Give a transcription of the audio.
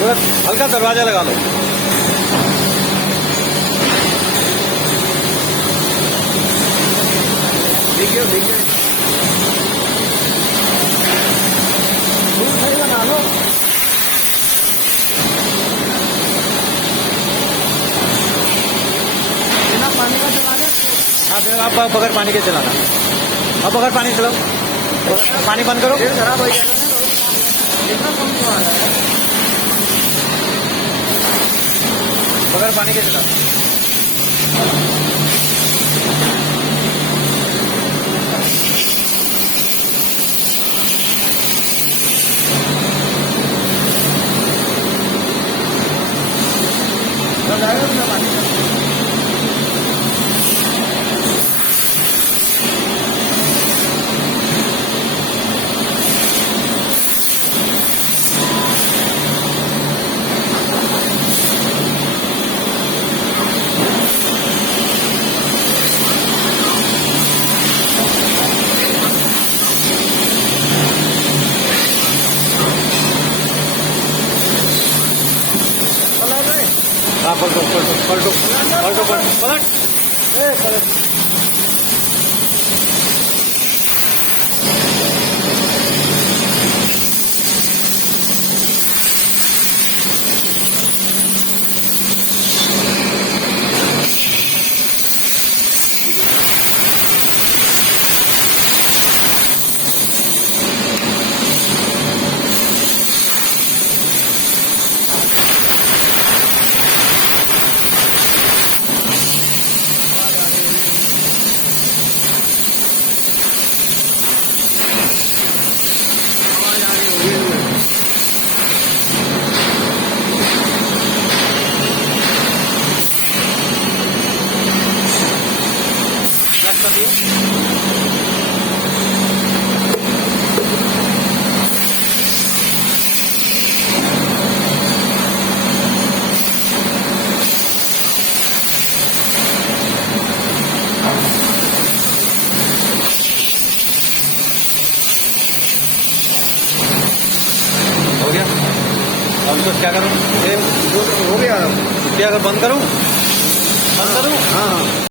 थोड़ा हल्का दरवाजा लगा लो। ठीक है सही बना लो। बिना पानी का चलाना। हाँ आप बगैर पानी के चलाना। अब बगैर पानी चलाओ। पानी बंद करो। खराब हो जाएगा ना। बगैर पानी के चलाना। हाँ पलटो पलट। हो गया। अब तो क्या करूँ? हो गया। क्या अगर बंद करूँ? हाँ।